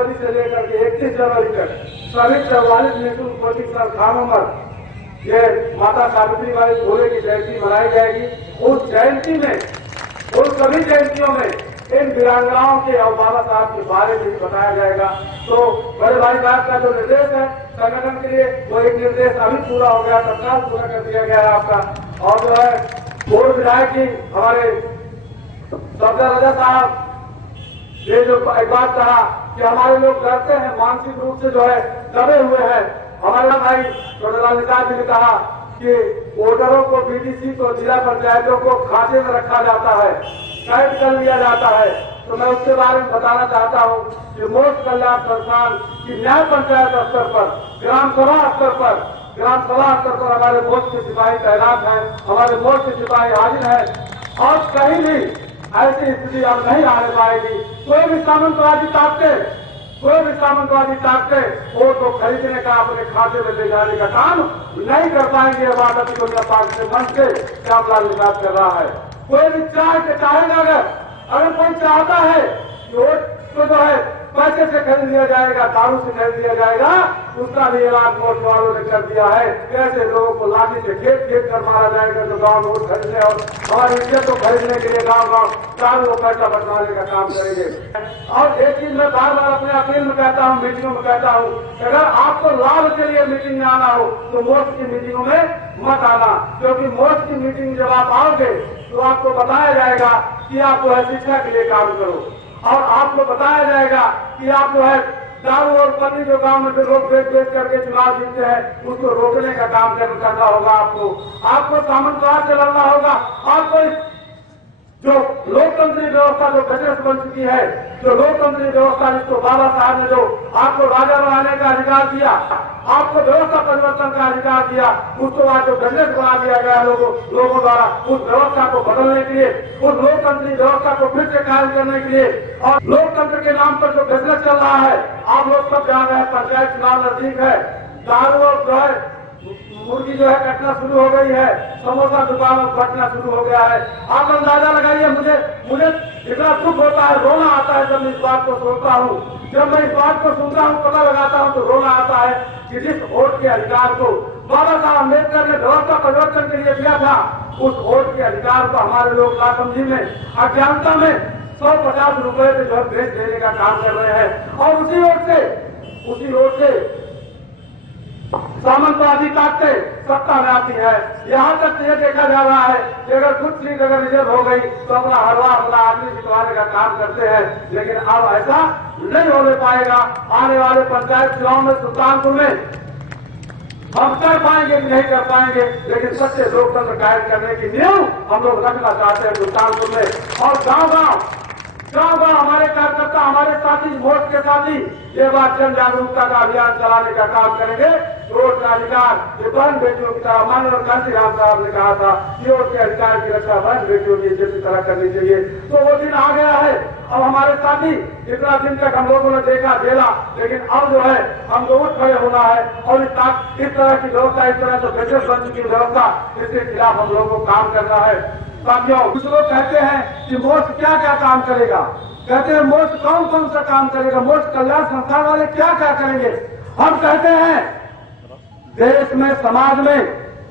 जनवरी से लेकर के 31 जनवरी तक सभी 44 निःशुल्क कोचिंग संस्थानों में ये माता सावित्री बाई फुले की जयंती मनाई जाएगी। उस जयंती में, उन सभी जयंतियों में इन वीरांगनाओं के और बाबा साहब के बारे में भी बताया जाएगा। तो बड़े भाई साहब का जो निर्देश है संगठन के लिए, वो एक निर्देश अभी पूरा हो गया, तत्काल पूरा कर दिया गया है आपका। और जो है पूर्व विधायक जी हमारे सफदर रजा साहब, ये जो एक बात कहा कि हमारे लोग डरते हैं, मानसिक रूप से जो है दबे हुए हैं। हमारे भाई छोटेलाल निषाद जी ने कहा कि वोटरों को, बीडीसी को, जिला पंचायतों को खाते में रखा जाता है, कैद कर लिया जाता है। तो मैं उसके बारे में बताना चाहता हूं कि मोक्ष कल्याण संस्थान की न्याय पंचायत स्तर पर, ग्राम सभा स्तर पर हमारे मोक्ष के सिपाही तैनात हैं, हमारे मोक्ष के सिपाही हाजिर हैं। और कहीं भी ऐसी स्थिति अब नहीं आने पाएगी। कोई भी ताकते वोट को खरीदने का, अपने खाते में ले जाने का काम नहीं कर पाएंगे। ये बात अभी जनता पार्टी से मंच से श्यामलाल निषाद कर रहा है। कोई भी चाहेगा, अगर कोई चाहता है कि वोट को जो है पैसे से खरीद लिया जाएगा, दारू से खरीद लिया जाएगा, उसका भी ऐलान वोट वालों ने कर दिया है। ऐसे लोगों को लाठी से खेत कर मारा जाएगा जो गांव वोट खरीदने और हमारी इज्जत को खरीदने के लिए गांव चारों पैसा बंटवाने का काम करेंगे। और एक चीज मैं बार बार अपने अपील में कहता हूँ, मीटिंगों में कहता हूँ, अगर आपको लाभ के लिए मीटिंग में आना हो तो मोक्ष की मीटिंगों में मत आना, क्योंकि मोक्ष की मीटिंग जब आप आओगे तो आपको बताया जाएगा कि आप जो है शिक्षा के लिए काम करो, और आपको बताया जाएगा कि आप जो है दारू और पन्नी जो गांव में लोग बेच करके चुनाव जीतते हैं, उसको रोकने का काम करना होगा। आपको सामंतवाद से लड़ना होगा। आपको जो लोकतंत्री व्यवस्था जो गजस बन चुकी है, जो लोकतंत्री व्यवस्था जिसको बाबा साहब ने जो आपको राजा बनाने का अधिकार दिया, आपको व्यवस्था परिवर्तन का अधिकार दिया, उसको आज जो गजस बना दिया गया लोगों द्वारा, उस व्यवस्था को बदलने के लिए, उस लोकतंत्री व्यवस्था को फिर से कायम करने के लिए, और लोकतंत्र के नाम पर जो गजस चल रहा है, आप लोग सब जान रहे हैं, पंचायत चुनाव नजदीक है, दारू और जो है मुर्गी जो है कटना शुरू हो गई है, समोसा दुकान कटना शुरू हो गया है। आप अंदाजा लगाइए, मुझे इतना दुख होता है, रोना आता है जब मैं इस बात को सोचता हूँ, जब मैं इस बात को सुनता हूँ, पता लगाता हूँ तो रोना आता है कि जिस वोट के अधिकार को बाबा साहब अम्बेडकर ने व्यवस्था परिवर्तन के लिए दिया था, उस वोट के अधिकार को हमारे लोग नासमझी में, अज्ञानता में 150 रुपए से जो है बेच देने का काम कर रहे हैं। और उसी वोट से सामंतवादी ताकतें सत्ता में आती है। यहाँ तक ये देखा जा रहा है कि अगर कुछ सीट अगर रिजर्व हो गई तो अपना आदमी जितवाने का काम करते हैं, लेकिन अब ऐसा नहीं होने पाएगा। आने वाले पंचायत चुनाव में सुल्तानपुर में हम कर पाएंगे कि नहीं कर पाएंगे, लेकिन सच्चे लोकतंत्र कायम करने की नींव हम लोग रखना चाहते हैं सुल्तानपुर में। और गांव हमारे कार्यकर्ता, हमारे साथी, वोट के साथी ये बात जन जागरूकता का अभियान चलाने का काम करेंगे। वोट का अधिकार ये बहन बेटियों की तरह, माननीय कांशीराम साहब ने कहा था कि वोट के अधिकार की रक्षा बहन बेटियों की इज्जत की तरह करनी चाहिए। तो वो दिन आ गया है। अब हमारे साथी इतना दिन तक हम लोगों ने देखा झेला, लेकिन अब जो है हमको उठ खड़े होना है और इस तरह की व्यवस्था, इस तरह जो गजस बन चुकी व्यवस्था, इसके खिलाफ हम लोगों को काम करना है। साथियों, कुछ लोग कहते हैं कि मोक्ष क्या क्या काम करेगा, कहते हैं मोक्ष कौन सा काम करेगा, मोक्ष कल्याण संस्थान वाले क्या क्या करेंगे। हम कहते हैं देश में, समाज में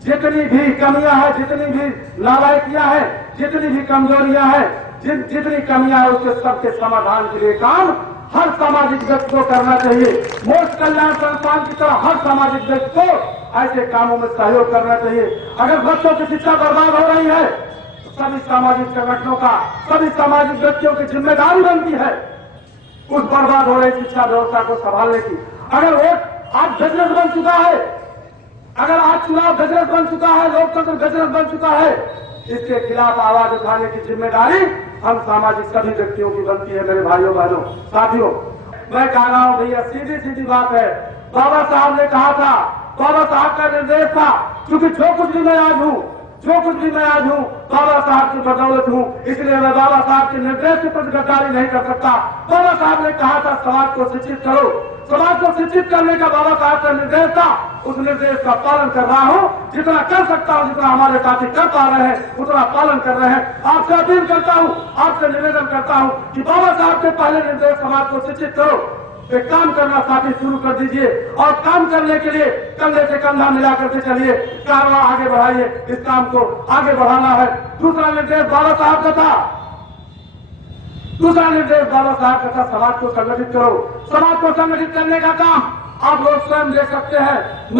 जितनी भी कमियां हैं, जितनी भी नालायकियां हैं, जितनी भी कमजोरियां हैं, जितनी कमियां हैं, उसके सबके समाधान के लिए काम हर सामाजिक व्यक्ति को करना चाहिए। मोक्ष कल्याण संस्थान की तरह हर सामाजिक व्यक्ति को ऐसे कामों में सहयोग करना चाहिए। अगर बच्चों की शिक्षा बर्बाद हो रही है, सभी सामाजिक संगठनों का, सभी सामाजिक व्यक्तियों की जिम्मेदारी बनती है उस बर्बाद हो रही शिक्षा व्यवस्था को संभालने की। अगर वोट आज गजरस बन चुका है, अगर आज चुनाव गजरस बन चुका है, लोकतंत्र गजरस बन चुका है, इसके खिलाफ आवाज उठाने की जिम्मेदारी हम सामाजिक सभी व्यक्तियों की बनती है। मेरे भाइयों बहनों साथियों, मैं कह रहा हूं भैया, सीधी बात है। बाबा साहब ने कहा था, बाबा साहब का निर्देश था, क्योंकि जो कुछ भी मैं आज हूं बाबा साहब की बदौलत हूं, इसलिए मैं बाबा साहब के निर्देश के प्रति गद्दारी नहीं कर सकता। बाबा साहब ने कहा था समाज को शिक्षित करो, समाज को शिक्षित करने का बाबा साहब का निर्देश था, उस निर्देश का पालन कर रहा हूं, जितना कर सकता हूं, जितना हमारे साथी कर पा रहे हैं उतना पालन कर रहे हैं। आपसे अपील करता हूं, आपसे निवेदन करता हूं कि बाबा साहब के पहले निर्देश समाज को शिक्षित करो, पे काम करना साथी शुरू कर दीजिए और काम करने के लिए कंधे से कंधा मिला करके चलिए, कारवां आगे बढ़ाइए, इस काम को आगे बढ़ाना है। दूसरा निर्देश बाबा साहब का था, दूसरा निर्देश बाबा साहब का था, समाज को संगठित करो। समाज को संगठित करने का काम आप लोग स्वयं देख सकते हैं।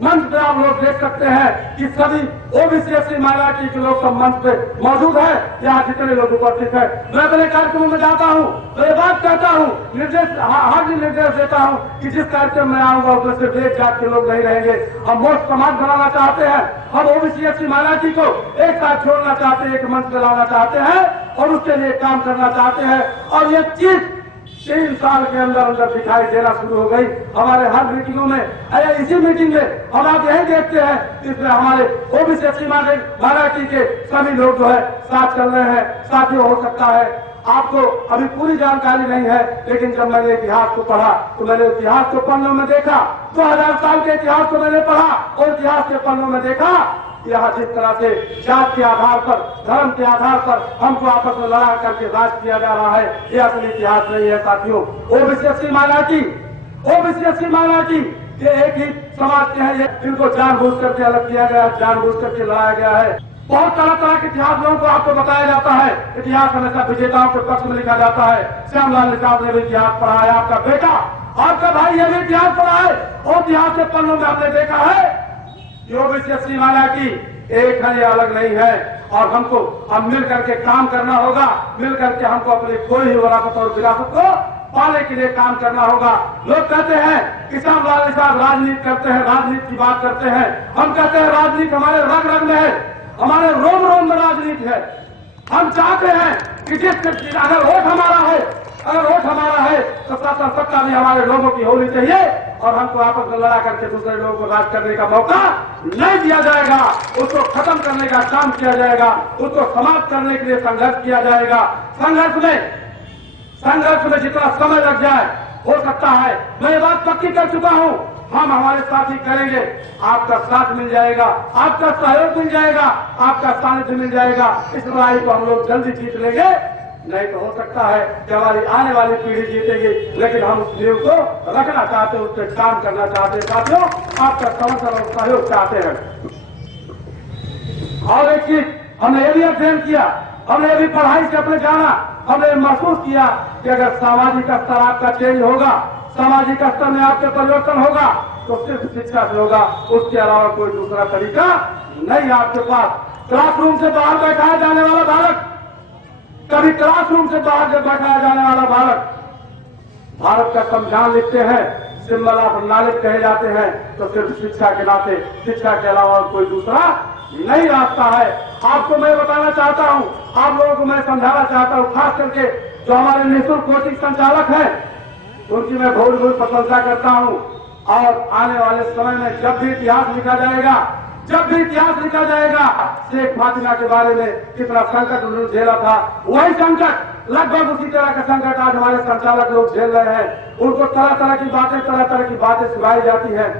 मंच पे आप लोग देख सकते हैं कि सभी ओबीसी एससी माइनॉरिटी के लोग सब मंच पे मौजूद है। यहाँ जितने लोग उपस्थित है, मैं अपने कार्यक्रमों में जाता हूँ तो ये बात कहता हूँ, निर्देश हार्डली निर्देश देता हूँ कि जिस कार्यक्रम में आऊंगा उसमें सिर्फ एक जात के लोग नहीं रहेंगे। हम मोस्ट समाज बनाना चाहते हैं, हम ओबीसी एससी माइनॉरिटी को एक साथ छोड़ना चाहते हैं, एक मंच पे लाना चाहते हैं और उसके लिए काम करना चाहते हैं। और ये चीज 3 साल के अंदर अंदर दिखाई देना शुरू हो गई हमारे हर मीटिंगों में। इसी मीटिंग में हम आप यही देखते हैं, इसमें हमारे ओबीसी एससी माइनॉरिटी के सभी लोग जो है साथ चल रहे हैं। साथियों, हो सकता है आपको अभी पूरी जानकारी नहीं है, लेकिन जब मैंने इतिहास को पढ़ा तो मैंने इतिहास को पन्नों में देखा, 2000 साल के इतिहास को मैंने पढ़ा और इतिहास के पन्नों में देखा यहाँ जिस तरह से जात के आधार पर, धर्म के आधार पर हमको आपस में लड़ा करके राज किया जा रहा है, ये असली इतिहास नहीं है साथियों। ओबीसी एससी माइनॉरिटी ये एक ही समाज के हैं, इनको जानबूझ करके अलग किया गया, जानबूझ करके लड़ाया गया है। बहुत तरह तरह के इतिहास लोगों को आपको बताया जाता है। इतिहास हमेशा विजेताओं के पक्ष में लिखा जाता है। श्यामलाल निषाद ने भी इतिहास पढ़ा है, आपका बेटा, आपका भाई ये भी इतिहास पढ़ा है और इतिहास के पन्नों में हमने देखा है ओबीसी एससी माइनॉरिटी एक है, ये अलग नहीं है। और हमको अब मिल करके काम करना होगा, मिल करके हमको अपनी खोई हुई विरासत और विरासत को पाने के लिए काम करना होगा। लोग कहते हैं कि श्यामलाल निषाद राजनीति करते हैं, राजनीति की बात करते हैं। हम कहते हैं राजनीति हमारे रग रग में है, हमारे रोम रोम में राजनीति है। हम चाहते हैं कि जिस अगर वोट हमारा है तो सत्ता भी हमारे लोगों की होनी चाहिए और हमको आपस में लड़ा करके दूसरे लोगों को राज करने का मौका नहीं दिया जाएगा। उसको खत्म करने का काम किया जाएगा, उसको समाप्त करने के लिए संघर्ष किया जाएगा। संघर्ष में जितना समय लग जाए, हो सकता है, मैं ये बात पक्की कर चुका हूं, हम हमारे साथी करेंगे, आपका साथ मिल जाएगा, आपका सहयोग मिल जाएगा, आपका सानिध्य मिल जाएगा। इस लड़ाई को हम लोग जल्दी जीत लेंगे। नहीं तो हो सकता है कि हमारी आने वाली पीढ़ी जीतेगी, लेकिन हम उस नींव को रखना चाहते हैं, उस पर काम करना चाहते हैं। साथियों, आपका समर्थन और सहयोग चाहते हैं। और एक चीज हमने ये भी अध्ययन किया, हमने ये भी पढ़ाई से अपने जाना, हमने महसूस किया कि अगर सामाजिक स्तर आपका चेंज होगा, सामाजिक स्तर में आपके परिवर्तन होगा तो सिर्फ शिक्षा से होगा, उसके अलावा कोई दूसरा तरीका नहीं आपके पास। क्लासरूम से बाहर बैठाया जाने वाला बालक, कभी क्लासरूम से बाहर जब बैठाया जाने वाला बालक भारत का संविधान लिखते हैं, सिंबल ऑफ नॉलेज कहे जाते हैं, तो सिर्फ शिक्षा के नाते, शिक्षा के अलावा कोई दूसरा नहीं रास्ता है। आपको मैं बताना चाहता हूं, आप लोगों को मैं समझाना चाहता हूं, खास करके जो हमारे निःशुल्क कोचिंग संचालक हैं उनकी मैं बहुत बहुत प्रशंसा करता हूं। और आने वाले समय में जब भी इतिहास लिखा जाएगा, शेख फातिमा के बारे में कितना संकट उन्होंने झेला था, वही संकट, लगभग उसी तरह का संकट आज हमारे संचालक लोग झेल रहे हैं। उनको तरह तरह की बातें सुनाई जाती हैं।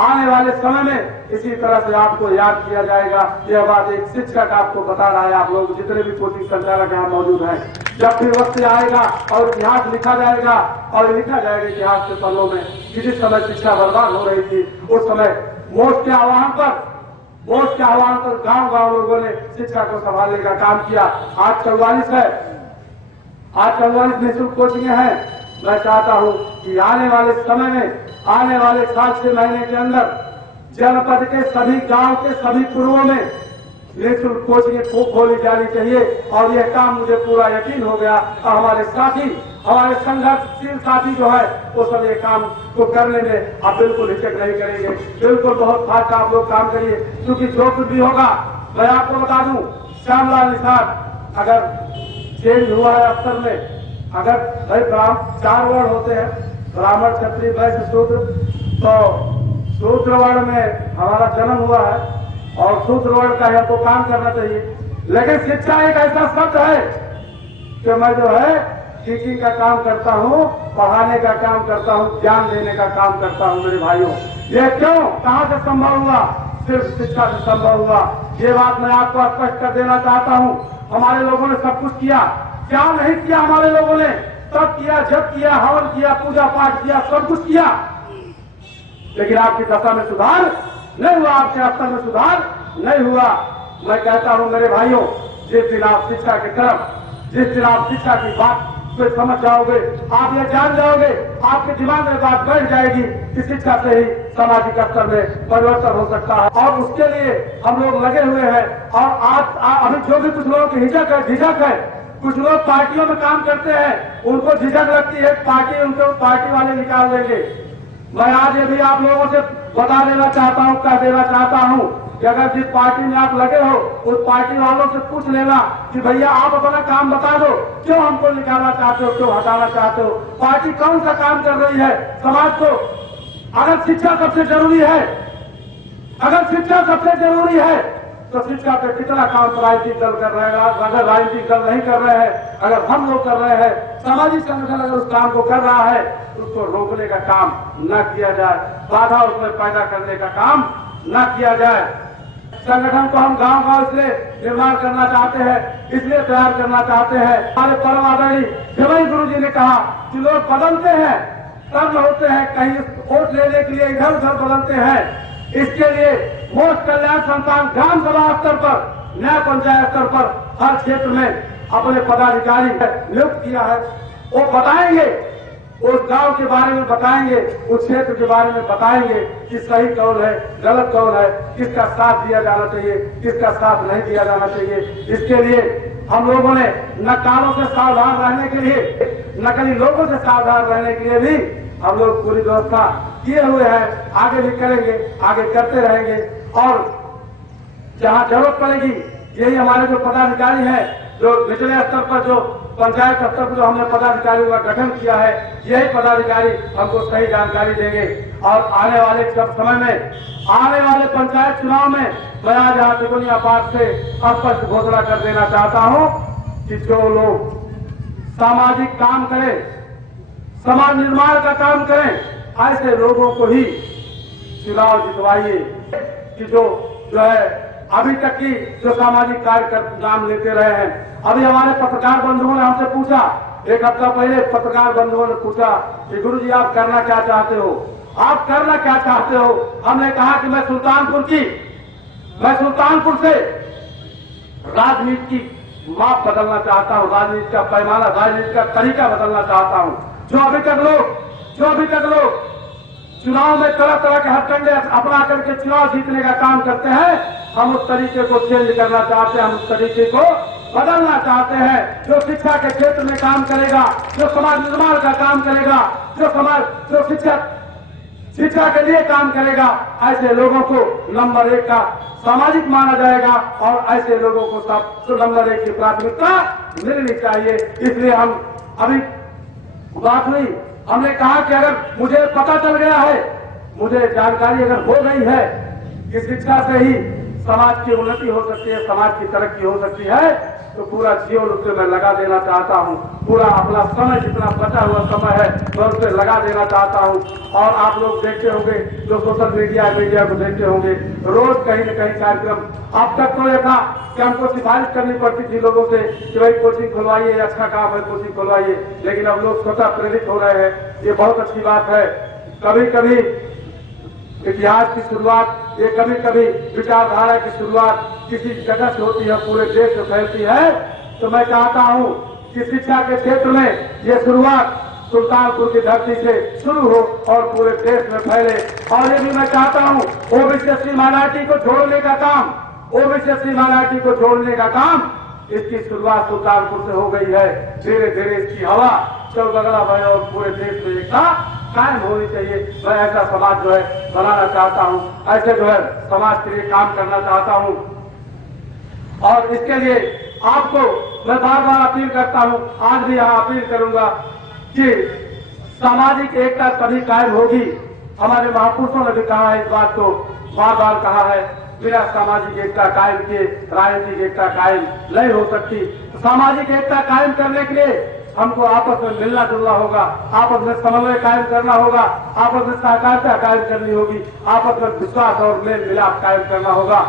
आने वाले समय में इसी तरह से आपको याद किया जाएगा। यह बात एक शिक्षक आपको बता रहा है, आप लोग जितने भी कोचिंग संचालक यहाँ मौजूद हैं, जब भी वक्त आएगा और इतिहास लिखा जाएगा और लिखा जाएगा इतिहास के पन्नों में कि जिस समय शिक्षा बर्बाद हो रही थी, उस समय वोट के आह्वान पर गांव लोगों ने शिक्षा को संभालने का काम किया। आज 44 है, आज 44 निःशुल्क कोचिंग है। मैं चाहता हूं कि आने वाले समय में, आने वाले 7-6 महीने के अंदर जनपद के सभी गांव के सभी पूर्वों में निःशुल्क कोचिंग खोली जानी चाहिए। और यह काम मुझे पूरा यकीन हो गया और हमारे साथी, हमारे संघर्षशील साथी जो है वो सब ये काम को करने में आप बिल्कुल हिचक नहीं करेंगे। बिल्कुल बहुत फास्ट आप लोग काम करिए, क्योंकि जो कुछ भी होगा, मैं आपको बता दूं, श्यामलाल निषाद अगर चेंज हुआ है अफसर में, अगर भाई 4 वर्ण होते हैं, ब्राह्मण क्षत्रिय वैश्य शूद्र, तो शूद्र वर्ण में हमारा जन्म हुआ है और शूद्र वर्ण का हमको काम करना चाहिए। लेकिन शिक्षा एक ऐसा शब्द है कि मैं जो है टीचिंग का काम करता हूँ, पढ़ाने का काम करता हूँ, ज्ञान देने का काम करता हूँ। मेरे भाइयों, ये क्यों, कहाँ से संभव हुआ? सिर्फ शिक्षा से संभव हुआ। ये बात मैं आपको स्पष्ट कर देना चाहता हूँ। हमारे लोगों ने सब कुछ किया, क्या नहीं किया हमारे लोगों ने? तब किया, जब किया, हवन किया, पूजा पाठ किया, सब कुछ किया, लेकिन आपकी दशा में सुधार नहीं हुआ, आपके स्तर में सुधार नहीं हुआ। मैं कहता हूं मेरे भाइयों, जिस दिन आप शिक्षा की तरफ, जिस दिन आप शिक्षा की बात को समझ जाओगे, आप ये जान जाओगे, आपके दिमाग में बात बैठ जाएगी कि शिक्षा से ही सामाजिक स्तर में परिवर्तन हो सकता है। और उसके लिए हम लोग लगे हुए हैं। और आज अभी जो भी कुछ लोगों की झिझक है, कुछ लोग पार्टियों में काम करते हैं, उनको झिझक लगती है, पार्टी उनको पार्टी वाले निकाल देंगे। मैं आज ये भी आप लोगों से बता देना चाहता हूं, कह देना चाहता हूं कि अगर जिस पार्टी में आप लगे हो, उस पार्टी वालों से पूछ लेना कि भैया आप अपना काम बता दो, क्यों हमको निकालना चाहते हो, क्यों हटाना चाहते हो, पार्टी कौन सा काम कर रही है समाज को। अगर शिक्षा सबसे जरूरी है, अगर शिक्षा सबसे जरूरी है, तो शिक्षा पे कितना काम राजनीतिक दल कर रहे हैं। अगर राजनीतिक दल नहीं कर रहे हैं, अगर हम लोग कर रहे हैं, सामाजिक संगठन अगर उस काम को कर रहा है, उसको रोकने का काम न किया जाए, बाधा उसमें पैदा करने का काम न किया जाए। संगठन को हम गांव-गांव इसलिए निर्माण करना चाहते हैं, इसलिए तैयार करना चाहते हैं। हमारे परम आदरणीय जमई गुरु जी ने कहा कि लोग बदलते हैं, तब होते हैं, कहीं वोट लेने के लिए इधर उधर बदलते हैं। इसके लिए मोक्ष कल्याण संस्थान ग्राम सभा स्तर पर, न्याय पंचायत स्तर पर हर क्षेत्र में अपने पदाधिकारी नियुक्त किया है। वो बताएंगे, उस गांव के बारे में बताएंगे, उस क्षेत्र के बारे में बताएंगे कि सही कौन है, गलत कौन है, किसका साथ दिया जाना चाहिए, किसका साथ नहीं दिया जाना चाहिए। इसके लिए हम लोगों ने नकारों से सावधान रहने के लिए, नकली लोगों से सावधान रहने के लिए भी हम लोग पूरी व्यवस्था किए हुए हैं। आगे भी करेंगे, आगे करते रहेंगे। और जहां जरूरत पड़ेगी, यही हमारे जो पदाधिकारी हैं, जो निचले स्तर पर, जो पंचायत स्तर पर जो हमने पदाधिकारियों का गठन किया है, यही पदाधिकारी हमको सही जानकारी देंगे। और आने वाले समय में, आने वाले पंचायत चुनाव में मैं आज यहाँ तिकोनिया पार्क से स्पष्ट घोषणा कर देना चाहता हूँ कि जो लोग सामाजिक काम करें, समाज निर्माण का काम करें, ऐसे लोगों को ही चुनाव जितवाइए। कि जो है अभी तक की जो सामाजिक कार्य कर नाम लेते रहे हैं। अभी हमारे पत्रकार बंधुओं ने हमसे पूछा, एक हफ्ता पहले पत्रकार बंधुओं ने पूछा कि गुरुजी आप करना क्या चाहते हो, आप करना क्या चाहते हो। हमने कहा कि मैं सुल्तानपुर से राजनीति की माप बदलना चाहता हूं, राजनीति का पैमाना, राजनीति का तरीका बदलना चाहता हूं। जो अभी तक लोग चुनाव में तरह तरह के हथकंडे अपना करके चुनाव जीतने का काम करते हैं, हम उस तरीके को चेंज करना चाहते हैं, हम उस तरीके को बदलना चाहते हैं। जो शिक्षा के क्षेत्र में काम करेगा, जो समाज निर्माण का काम करेगा, जो शिक्षा के लिए काम करेगा, ऐसे लोगों को नंबर 1 का सामाजिक माना जाएगा और ऐसे लोगों को सब नंबर 1 की प्राथमिकता मिलनी चाहिए। इसलिए हम अभी बात हुई, हमने कहा कि अगर मुझे पता चल गया है, मुझे जानकारी अगर हो गई है कि शिक्षा से ही समाज की उन्नति हो सकती है, समाज की तरक्की हो सकती है, तो पूरा जीवन उससे मैं लगा देना चाहता हूं। पूरा अपना समय, जितना बचा हुआ समय है, मैं उससे लगा देना चाहता हूं। और आप लोग देखते होंगे, जो सोशल मीडिया को देखते होंगे, रोज कहीं न कहीं कार्यक्रम। अब तक तो यह था कि हमको सिफारिश करनी पड़ती थी लोगों से कि भाई कोचिंग खुलवाइए, अच्छा काम है, कोचिंग खुलवाइए। लेकिन अब लोग स्वतः प्रेरित हो रहे हैं, ये बहुत अच्छी बात है। कभी कभी इतिहास की शुरुआत, ये कभी कभी विचारधारा की शुरुआत किसी जगह से होती है, पूरे देश में फैलती है। तो मैं चाहता हूं कि शिक्षा के क्षेत्र में ये शुरुआत सुल्तानपुर की धरती से शुरू हो और पूरे देश में फैले। और ये भी मैं चाहता हूं ओबीसी माइनॉरिटी को जोड़ने का काम, ओबीसी माइनॉरिटी को जोड़ने का काम, इसकी शुरुआत सुल्तानपुर से हो गई है। धीरे धीरे इसकी हवा चौबगला बहे और पूरे देश में एकता कायम होनी चाहिए। मैं ऐसा समाज जो है बनाना चाहता हूं, ऐसे जो है समाज के लिए काम करना चाहता हूं। और इसके लिए आपको मैं बार बार अपील करता हूं, आज भी यहां अपील करूंगा कि सामाजिक एकता तभी कायम होगी। हमारे महापुरुषों ने भी कहा है, इस बात को बार बार कहा है, बिना सामाजिक एकता कायम किए राजनीतिक एकता कायम नहीं हो सकती। तो सामाजिक एकता कायम करने के लिए हमको आपस में मिलना जुलना होगा, आपस में समन्वय कायम करना होगा, आपस में सहकारिता कायम करनी होगी, आपस में विश्वास और मेल मिलाप कायम करना होगा।